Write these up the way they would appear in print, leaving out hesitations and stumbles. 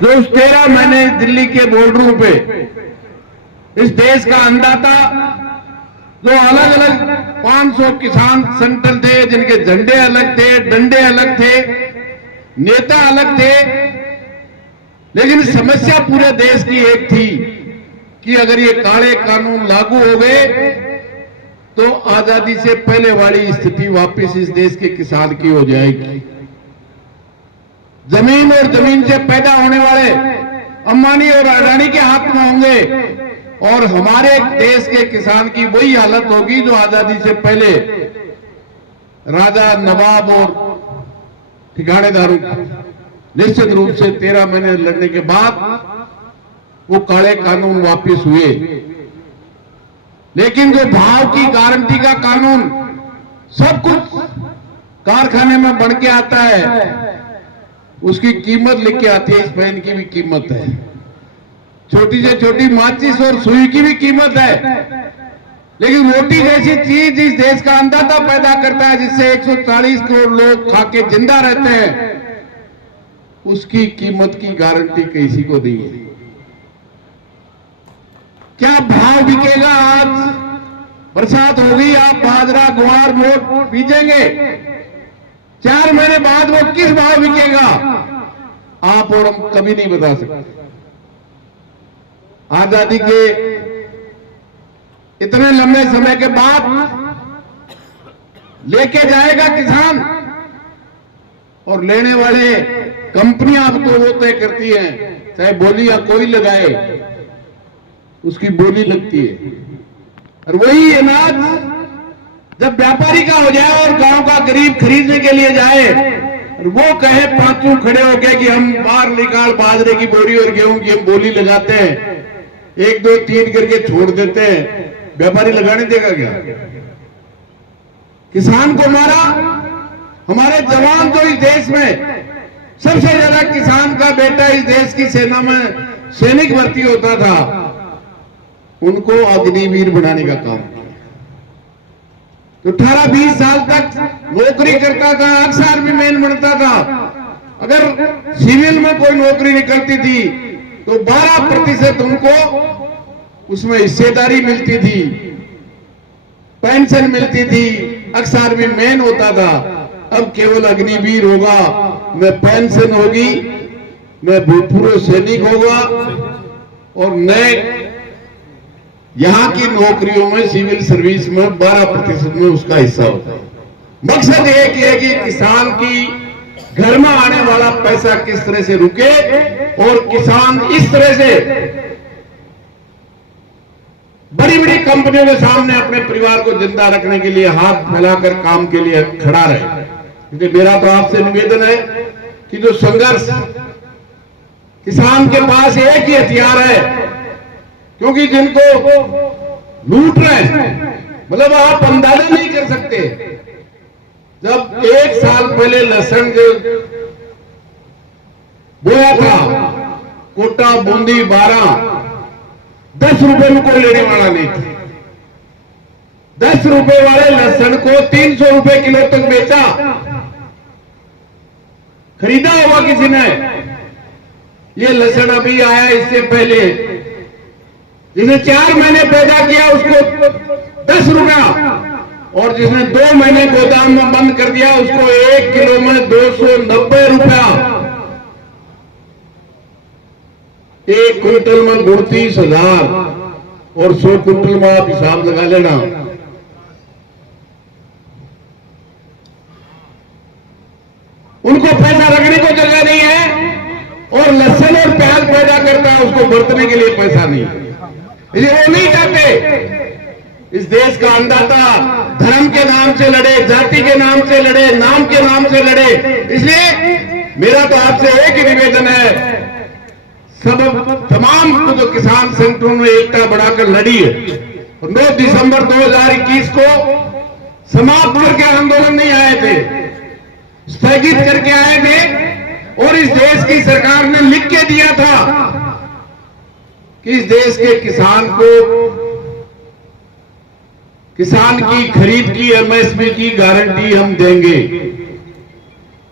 जो उस 13 महीने दिल्ली के बॉर्डरों पे इस देश का अन्नदाता, जो अलग अलग 500 किसान संगठन थे, जिनके झंडे अलग थे, डंडे अलग थे, नेता अलग थे, लेकिन समस्या पूरे देश की एक थी कि अगर ये काले कानून लागू हो गए तो आजादी से पहले वाली स्थिति वापस इस देश के किसान की हो जाएगी। जमीन और जमीन से पैदा होने वाले अंबानी और अडानी के हाथ में होंगे और हमारे देश के किसान की वही हालत होगी जो आजादी से पहले राजा, नवाब और ठिकानेदारों। निश्चित रूप से 13 महीने लड़ने के बाद वो काले कानून वापस हुए, लेकिन जो भाव की गारंटी का कानून सब कुछ कारखाने में बन के आता है, उसकी कीमत लिख के आती है। इस पेन की भी कीमत है, छोटी से छोटी माचिस और सुई की भी कीमत है, लेकिन रोटी जैसी चीज इस देश का अन्नदाता पैदा करता है, जिससे 140 करोड़ लोग खा के जिंदा रहते हैं, उसकी कीमत की गारंटी किसी को नहीं है। क्या भाव बिकेगा? आज बरसात होगी, आप बाजरा, ग्वार, मोट बीजेंगे, 4 महीने बाद वो किस भाव बिकेगा आप और हम कभी नहीं बता सकते। आजादी के इतने लंबे समय के बाद लेके जाएगा किसान, और लेने वाले कंपनियां अब तो वो तय करती हैं, चाहे बोली या कोई लगाए, उसकी बोली लगती है। और वही अनाज जब व्यापारी का हो जाए और गांव का गरीब खरीदने के लिए जाए और वो कहे पांचों खड़े होके कि हम बाहर निकाल बाजरे की बोरी और गेहूं की हम बोली लगाते हैं, 1 2 3 करके छोड़ देते हैं, व्यापारी लगाने देगा क्या? किसान को मारा। हमारे जवान जो इस देश में सबसे ज्यादा किसान का बेटा इस देश की सेना में सैनिक भर्ती होता था, उनको अग्निवीर बनाने का काम किया। तो 18-20 साल तक नौकरी करता था, अक्सर भी मैन बनता था। अगर सिविल में कोई नौकरी निकलती थी तो 12% उनको उसमें हिस्सेदारी मिलती थी, पेंशन मिलती थी, अक्सर भी मैन होता था। अब केवल अग्निवीर होगा, न पेंशन होगी, न भूतपूर्व सैनिक होगा, और नए यहां की नौकरियों में सिविल सर्विस में 12% में उसका हिस्सा होता है। मकसद एक ही है कि किसान की घर में आने वाला पैसा किस तरह से रुके और किसान इस तरह से बड़ी बड़ी कंपनियों के सामने अपने परिवार को जिंदा रखने के लिए हाथ फैलाकर काम के लिए खड़ा रहे। क्योंकि मेरा तो आपसे निवेदन है कि जो संघर्ष किसान के पास एक ही हथियार है, क्योंकि जिनको लूट रहे हैं, मतलब आप अंदाजा नहीं कर सकते। जब 1 साल पहले लहसुन बोया था, कोटा, बूंदी, 12, 10 रुपए में कोई लेने वाला नहीं था। 10 रुपए वाले लहसुन को 300 रुपए किलो तक बेचा। खरीदा होगा किसी ने? ये लहसुन अभी आया, इससे पहले जिसने 4 महीने पैदा किया उसको 10 रुपया, और जिसने 2 महीने गोदाम में बंद कर दिया उसको 1 किलो में 290 रुपया। 1 क्विंटल में 38,000 और 100 क्विंटल में आप हिसाब लगा लेना। उनको पैसा रखने को जगह नहीं है, और लहसुन और प्याज पैदा करता है, उसको बरतने के लिए पैसा नहीं है। इसलिए वो नहीं चाहते इस देश का अन्नदाता धर्म के नाम से लड़े, जाति के नाम से लड़े, नाम के नाम से लड़े। इसलिए मेरा तो आपसे एक ही निवेदन है, सब तमाम जो किसान संगठनों ने एकता बढ़ाकर लड़ी है, और 9 दिसंबर 2021 को समाप्त करके आंदोलन नहीं आए थे, स्थगित करके आए थे। और इस देश की सरकार ने लिख के दिया था कि इस देश के किसान को किसान की खरीद की एमएसपी की गारंटी हम देंगे।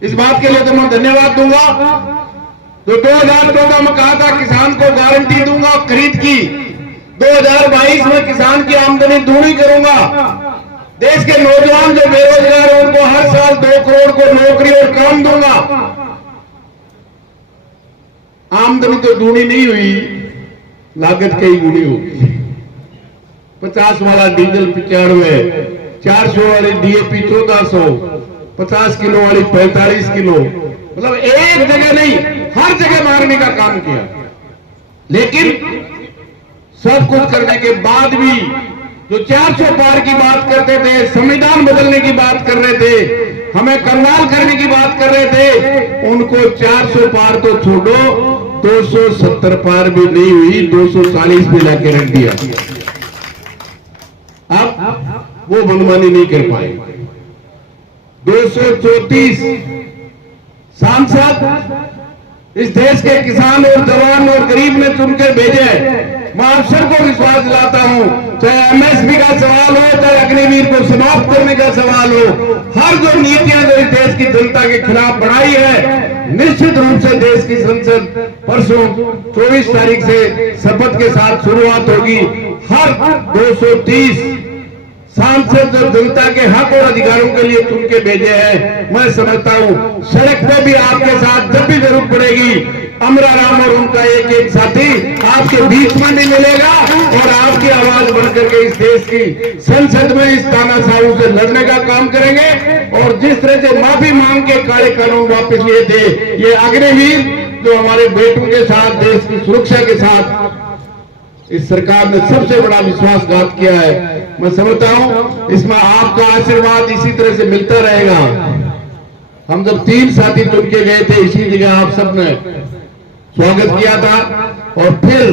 इस बात के लिए तो मैं धन्यवाद दूंगा जो 2014 में कहा था किसान को गारंटी दूंगा खरीद की, 2022 में किसान की आमदनी दूनी करूंगा, देश के नौजवान जो बेरोजगार हैं उनको हर साल 2 करोड़ को नौकरी और काम दूंगा। आमदनी तो दूनी नहीं हुई, लागत कई गुनी होगी। 50 वाला डीजल 95, 400 वाली डीएपी 1400, 50 किलो वाली 45 किलो, मतलब एक जगह नहीं हर जगह मारने का काम किया। लेकिन सब कुछ करने के बाद भी जो 400 पार की बात करते थे, संविधान बदलने की बात कर रहे थे, हमें करनाल करने की बात कर रहे थे, उनको 400 पार तो छोड़ो 270 पार भी नहीं हुई, 240 पे लाके रख दिया। अब वो मनमानी नहीं कर पाए। 234 सांसद इस देश के किसान और जवान और गरीब ने चुनकर भेजे। मैं आप सबको विश्वास दिलाता हूं, चाहे एमएसपी का सवाल हो, चाहे अग्निवीर को समाप्त करने का सवाल हो, हर जो नीतियां जो इस देश की जनता के खिलाफ बढ़ाई है, निश्चित रूप से देश की संसद परसों 24 तारीख से शपथ के साथ शुरुआत होगी। हर 230 सांसद जो जनता के हक और अधिकारों के लिए चुन के भेजे हैं, मैं समझता हूं सड़क पे भी आपके साथ जब भी जरूरत पड़ेगी, अमरा राम और उनका एक एक साथी आपके बीच में नहीं मिलेगा और आपकी आवाज बनकर के इस देश की संसद में इस तानाशाही से लड़ने का काम करेंगे। और जिस तरह से माफी मांग के काले कानून वापस लिए थे, ये अग्निवीर जो हमारे बेटों के साथ देश की सुरक्षा के साथ इस सरकार ने सबसे बड़ा विश्वासघात किया है, मैं समझता हूं इसमें आपका आशीर्वाद इसी तरह से मिलता रहेगा। हम जब 3 साथी चुन के गए थे, इसी जगह आप सबने स्वागत किया था और फिर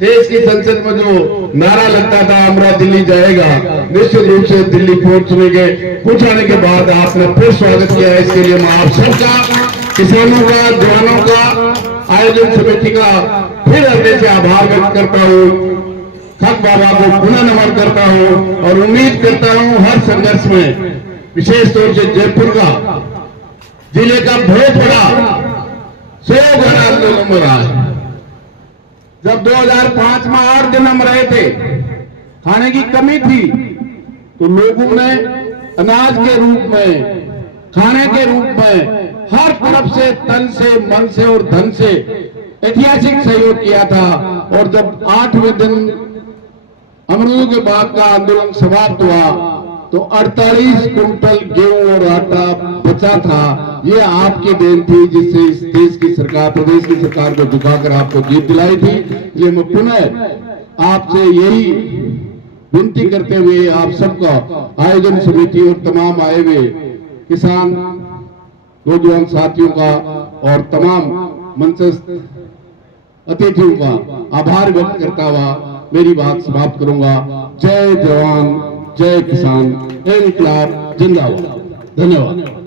देश की संसद में जो नारा लगता था अमरा दिल्ली जाएगा, निश्चित रूप से दिल्ली पहुंचने के कुछ आने के बाद आपने फिर स्वागत किया है। इसके लिए मैं आप सबका, किसानों का, जवानों का, आयोजन समिति का फिर हृदय से आभार व्यक्त करता हूँ। खक बाबा को पुनः नमन करता हूँ और उम्मीद करता हूँ हर संघर्ष में, विशेष तौर से जयपुर का जिले का बहुत बड़ा 100 घंटा आंदोलन में रहा है। जब 2005 में 8 दिन हम रहे थे, खाने की कमी थी, तो लोगों ने अनाज के रूप में, खाने के रूप में हर तरफ से, तन से, मन से और धन से ऐतिहासिक सहयोग किया था। और जब 8वें दिन अमरूदों के बाग का आंदोलन समाप्त हुआ तो 48 कुंटल गेहूं और आटा बचा था। ये आपकी देन थी, जिससे इस देश की सरकार, प्रदेश की सरकार को झुकाकर आपको जीत दिलाई थी। इसलिए मैं पुनः आपसे यही विनती करते हुए आप सबका, आयोजन समिति और तमाम आए हुए किसान नौजवान साथियों का और तमाम मंचस्थ अतिथियों का आभार व्यक्त करता हुआ मेरी बात समाप्त करूंगा। जय जवान, जय किसान, जय इंकलाब जिंदाबाद। धन्यवाद।